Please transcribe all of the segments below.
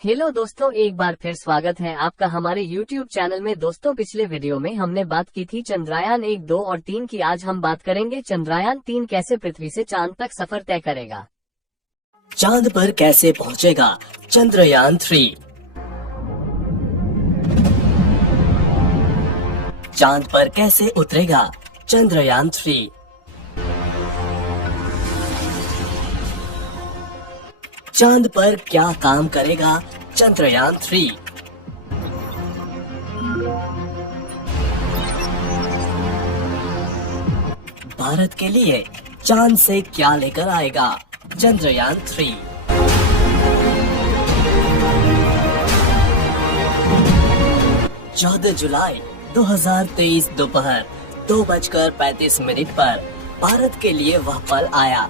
Hello दोस्तों, एक बार फिर स्वागत है आपका हमारे YouTube चैनल में। दोस्तों, पिछले वीडियो में हमने बात की थी चंद्रयान 1, 2 और 3 की। आज हम बात करेंगे चंद्रयान 3 कैसे पृथ्वी से चांद तक सफर तय करेगा। चांद पर कैसे पहुंचेगा चंद्रयान 3। चांद पर कैसे उतरेगा चंद्रयान 3। चांद पर क्या काम करेगा चंद्रयान 3। भारत के लिए चांद से क्या लेकर आएगा चंद्रयान 3। 14 जुलाई 2023 दोपहर 2:35 पर भारत के लिए वह पल आया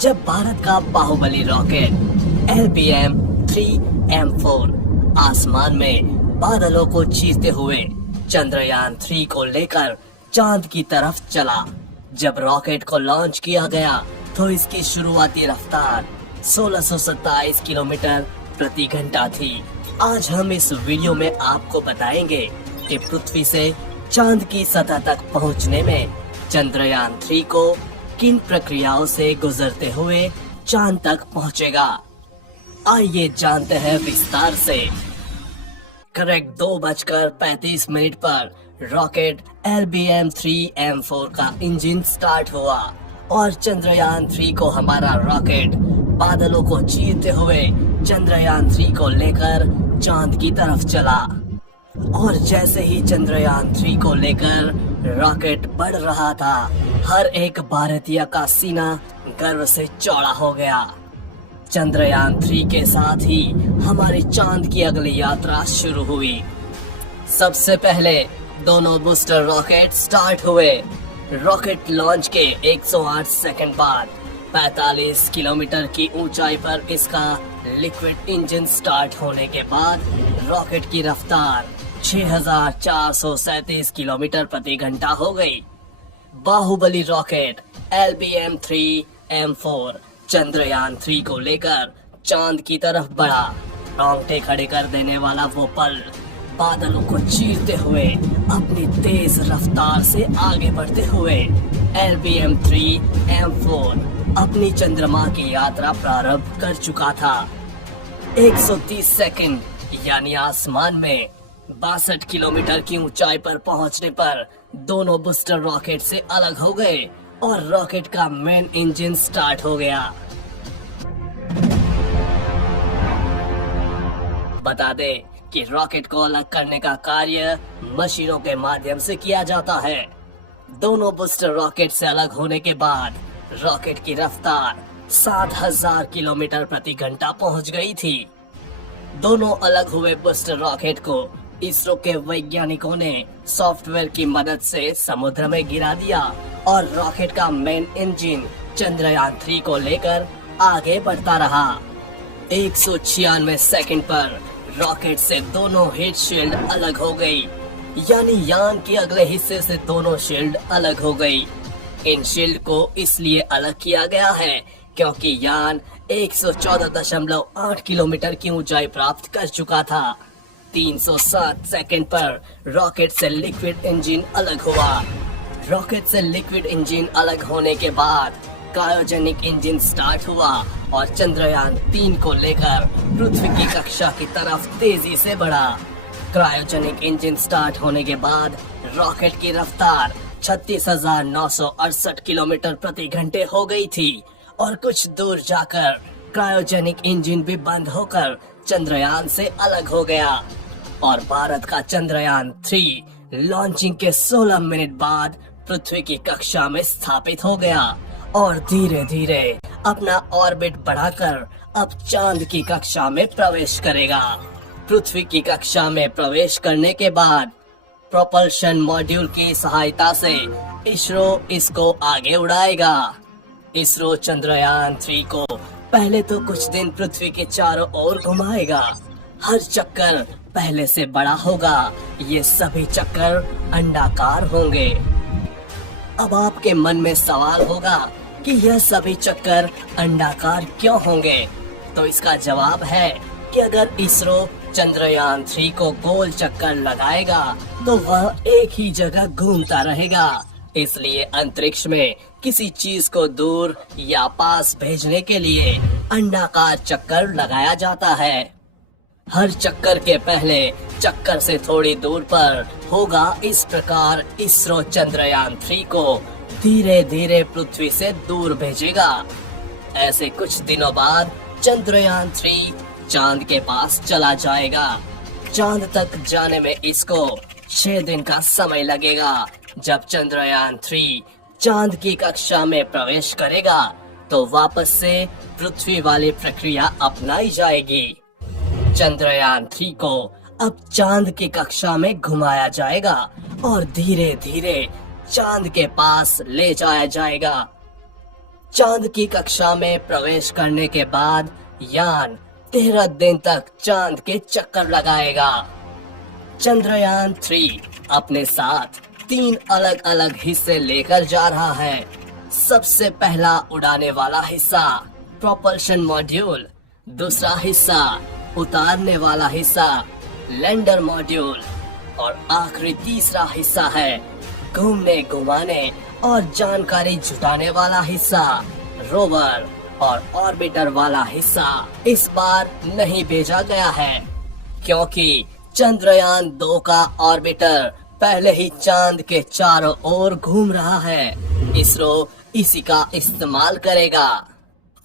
जब भारत का बाहुबली रॉकेट LBM-3M4 आसमान में बादलों को चीरते हुए चंद्रयान 3 को लेकर चांद की तरफ चला। जब रॉकेट को लॉन्च किया गया तो इसकी शुरुआती रफ्तार 1627 किलोमीटर प्रति घंटा थी। आज हम इस वीडियो में आपको बताएंगे कि पृथ्वी से चांद की सतह तक पहुंचने में चंद्रयान 3 को किन प्रक्रियाओं से गुजरते हुए चांद तक पहुंचेगा। आइए जानते हैं विस्तार से। करेक्ट 2:35 पर रॉकेट LBM-3M4 का इंजन स्टार्ट हुआ और चंद्रयान 3 को हमारा रॉकेट बादलों को चीरते हुए चंद्रयान 3 को लेकर चांद की तरफ चला। और जैसे ही चंद्रयान 3 को लेकर रॉकेट बढ़ रहा था, हर एक भारतीय का सीना गर्व से चौड़ा हो गया। चंद्रयान 3 के साथ ही हमारी चांद की अगली यात्रा शुरू हुई। सबसे पहले दोनों बूस्टर रॉकेट स्टार्ट हुए। रॉकेट लॉन्च के 108 सेकंड बाद 45 किलोमीटर की ऊंचाई पर इसका लिक्विड इंजन स्टार्ट होने के बाद रॉकेट की रफ्तार 6437 किलोमीटर प्रति घंटा हो गई। बाहुबली रॉकेट LBM-3M4 चंद्रयान 3 को लेकर चांद की तरफ बढ़ा। रोंगटे खड़े कर देने वाला वो पल, बादलों को चीरते हुए अपनी तेज रफ्तार से आगे बढ़ते हुए LBM-3M4 अपनी चंद्रमा की यात्रा प्रारंभ कर चुका था। 130 सेकंड यानी आसमान में 62 किलोमीटर की ऊंचाई पर पहुंचने पर दोनों बूस्टर रॉकेट से अलग हो गए और रॉकेट का मेन इंजन स्टार्ट हो गया। बता दे कि रॉकेट को अलग करने का कार्य मशीनों के माध्यम से किया जाता है। दोनों बूस्टर रॉकेट से अलग होने के बाद रॉकेट की रफ्तार 7000 किलोमीटर प्रति घंटा पहुंच गई थी। दोनों अलग हुए बूस्टर रॉकेट को इसरो के वैज्ञानिकों ने सॉफ्टवेयर की मदद से समुद्र में गिरा दिया और रॉकेट का मेन इंजन चंद्रयान 3 को लेकर आगे बढ़ता रहा। 196 सेकंड पर रॉकेट से दोनों हीट शील्ड अलग हो गई, यानी यान के अगले हिस्से से दोनों शील्ड अलग हो गई। इन शील्ड को इसलिए अलग किया गया है क्योंकि यान 114.8 किलोमीटर की ऊंचाई प्राप्त कर चुका था। 307 सेकंड पर रॉकेट से लिक्विड इंजन अलग हुआ। रॉकेट से लिक्विड इंजन अलग होने के बाद क्रायोजेनिक इंजन स्टार्ट हुआ और चंद्रयान 3 को लेकर पृथ्वी की कक्षा की तरफ तेजी से बढ़ा। क्रायोजेनिक इंजन स्टार्ट होने के बाद रॉकेट की रफ्तार 36,968 किलोमीटर प्रति घंटे हो गई थी और कुछ दूर जाकर क्रायोजेनिक इंजन भी बंद होकर चंद्रयान से अलग हो गया और भारत का चंद्रयान 3 लॉन्चिंग के 16 मिनट बाद पृथ्वी की कक्षा में स्थापित हो गया और धीरे धीरे अपना ऑर्बिट बढ़ाकर अब चांद की कक्षा में प्रवेश करेगा। पृथ्वी की कक्षा में प्रवेश करने के बाद प्रोपल्शन मॉड्यूल की सहायता से इसरो इसको आगे उड़ाएगा। इसरो चंद्रयान 3 को पहले तो कुछ दिन पृथ्वी के चारों ओर घुमाएगा। हर चक्कर पहले से बड़ा होगा। ये सभी चक्कर अंडाकार होंगे। अब आपके मन में सवाल होगा कि यह सभी चक्कर अंडाकार क्यों होंगे, तो इसका जवाब है कि अगर इसरो चंद्रयान 3 को गोल चक्कर लगाएगा तो वह एक ही जगह घूमता रहेगा। इसलिए अंतरिक्ष में किसी चीज को दूर या पास भेजने के लिए अंडाकार चक्कर लगाया जाता है। हर चक्कर के पहले चक्कर से थोड़ी दूर पर होगा। इस प्रकार इसरो चंद्रयान 3 को धीरे धीरे पृथ्वी से दूर भेजेगा। ऐसे कुछ दिनों बाद चंद्रयान 3 चांद के पास चला जाएगा। चांद तक जाने में इसको 6 दिन का समय लगेगा। जब चंद्रयान 3 चांद की कक्षा में प्रवेश करेगा तो वापस से पृथ्वी वाली प्रक्रिया अपनाई जाएगी। चंद्रयान 3 को अब चांद की कक्षा में घुमाया जाएगा और धीरे धीरे चांद के पास ले जाया जाएगा। चांद की कक्षा में प्रवेश करने के बाद यान 13 दिन तक चांद के चक्कर लगाएगा। चंद्रयान 3 अपने साथ 3 अलग अलग हिस्से लेकर जा रहा है। सबसे पहला उड़ाने वाला हिस्सा प्रोपल्शन मॉड्यूल, दूसरा हिस्सा उतारने वाला हिस्सा लैंडर मॉड्यूल और आखिरी तीसरा हिस्सा है घूमने घुमाने और जानकारी जुटाने वाला हिस्सा रोवर और ऑर्बिटर वाला हिस्सा इस बार नहीं भेजा गया है, क्योंकि चंद्रयान 2 का ऑर्बिटर पहले ही चांद के चारों ओर घूम रहा है। इसरो इसी का इस्तेमाल करेगा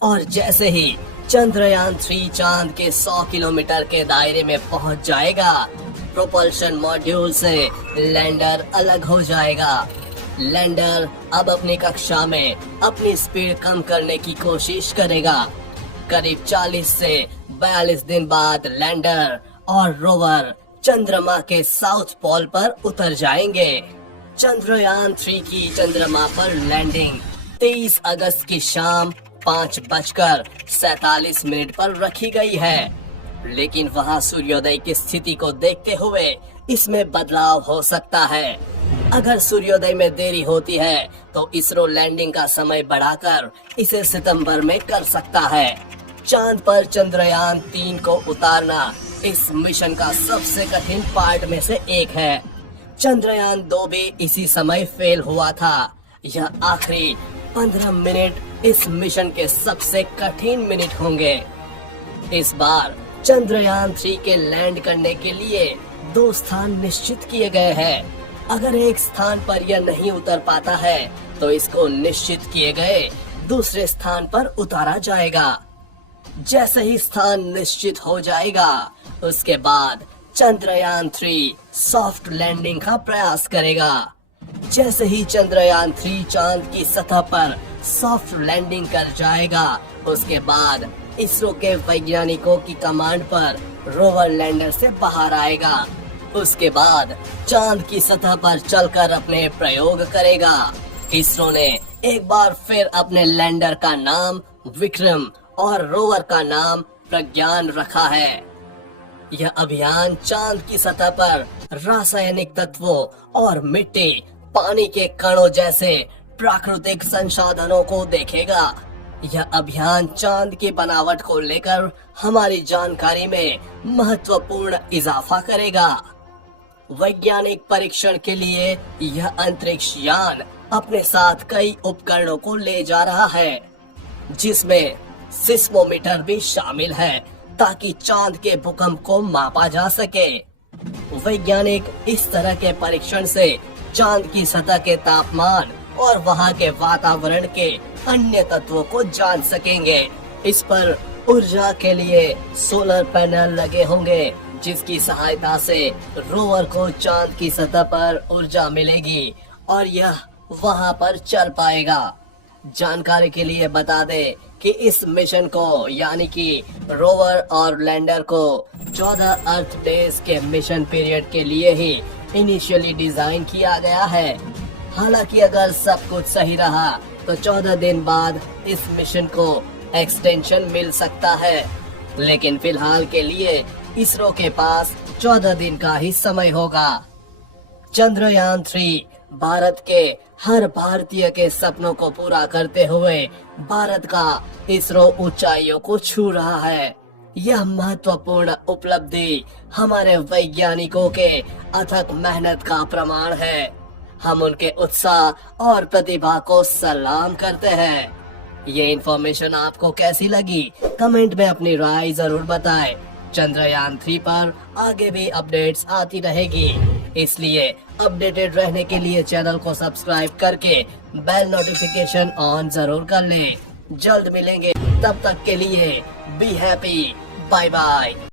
और जैसे ही चंद्रयान 3 चांद के 100 किलोमीटर के दायरे में पहुंच जाएगा, प्रोपल्शन मॉड्यूल से लैंडर अलग हो जाएगा। लैंडर अब अपनी कक्षा में अपनी स्पीड कम करने की कोशिश करेगा। करीब 40 से 42 दिन बाद लैंडर और रोवर चंद्रमा के साउथ पोल पर उतर जाएंगे। चंद्रयान 3 की चंद्रमा पर लैंडिंग 23 अगस्त की शाम 5:47 पर रखी गई है, लेकिन वहां सूर्योदय की स्थिति को देखते हुए इसमें बदलाव हो सकता है। अगर सूर्योदय में देरी होती है तो इसरो लैंडिंग का समय बढ़ाकर इसे सितंबर में कर सकता है। चांद पर चंद्रयान 3 को उतारना इस मिशन का सबसे कठिन पार्ट में से एक है। चंद्रयान 2 भी इसी समय फेल हुआ था। यह आखिरी 15 मिनट इस मिशन के सबसे कठिन मिनट होंगे। इस बार चंद्रयान 3 के लैंड करने के लिए 2 स्थान निश्चित किए गए हैं। अगर एक स्थान पर यह नहीं उतर पाता है तो इसको निश्चित किए गए दूसरे स्थान पर उतारा जाएगा। जैसे ही स्थान निश्चित हो जाएगा, उसके बाद चंद्रयान 3 सॉफ्ट लैंडिंग का प्रयास करेगा। जैसे ही चंद्रयान 3 चांद की सतह पर सॉफ्ट लैंडिंग कर जाएगा, उसके बाद इसरो के वैज्ञानिकों की कमांड पर रोवर लैंडर से बाहर आएगा। उसके बाद चांद की सतह पर चलकर अपने प्रयोग करेगा। इसरो ने एक बार फिर अपने लैंडर का नाम विक्रम और रोवर का नाम प्रज्ञान रखा है। यह अभियान चांद की सतह पर रासायनिक तत्वों और मिट्टी, पानी के कणों जैसे प्राकृतिक संसाधनों को देखेगा। यह अभियान चांद की बनावट को लेकर हमारी जानकारी में महत्वपूर्ण इजाफा करेगा। वैज्ञानिक परीक्षण के लिए यह अंतरिक्ष यान अपने साथ कई उपकरणों को ले जा रहा है, जिसमें सिस्मोमीटर भी शामिल है, ताकि चांद के भूकंप को मापा जा सके। वैज्ञानिक इस तरह के परीक्षण से चांद की सतह के तापमान और वहां के वातावरण के अन्य तत्वों को जान सकेंगे। इस पर ऊर्जा के लिए सोलर पैनल लगे होंगे, जिसकी सहायता से रोवर को चांद की सतह पर ऊर्जा मिलेगी और यह वहां पर चल पाएगा। जानकारी के लिए बता दें कि इस मिशन को, यानी कि रोवर और लैंडर को 14 अर्थ डेज के मिशन पीरियड के लिए ही इनिशियली डिजाइन किया गया है। हालांकि अगर सब कुछ सही रहा तो 14 दिन बाद इस मिशन को एक्सटेंशन मिल सकता है, लेकिन फिलहाल के लिए इसरो के पास 14 दिन का ही समय होगा। चंद्रयान 3 भारत के हर भारतीय के सपनों को पूरा करते हुए भारत का इसरो ऊंचाइयों को छू रहा है। यह महत्वपूर्ण उपलब्धि हमारे वैज्ञानिकों के अथक मेहनत का प्रमाण है। हम उनके उत्साह और प्रतिभा को सलाम करते हैं। ये इन्फॉर्मेशन आपको कैसी लगी? कमेंट में अपनी राय जरूर बताएं। चंद्रयान 3 पर आगे भी अपडेट्स आती रहेगी, इसलिए अपडेटेड रहने के लिए चैनल को सब्सक्राइब करके बेल नोटिफिकेशन ऑन जरूर कर लें। जल्द मिलेंगे, तब तक के लिए बी हैप्पी, बाय बाय।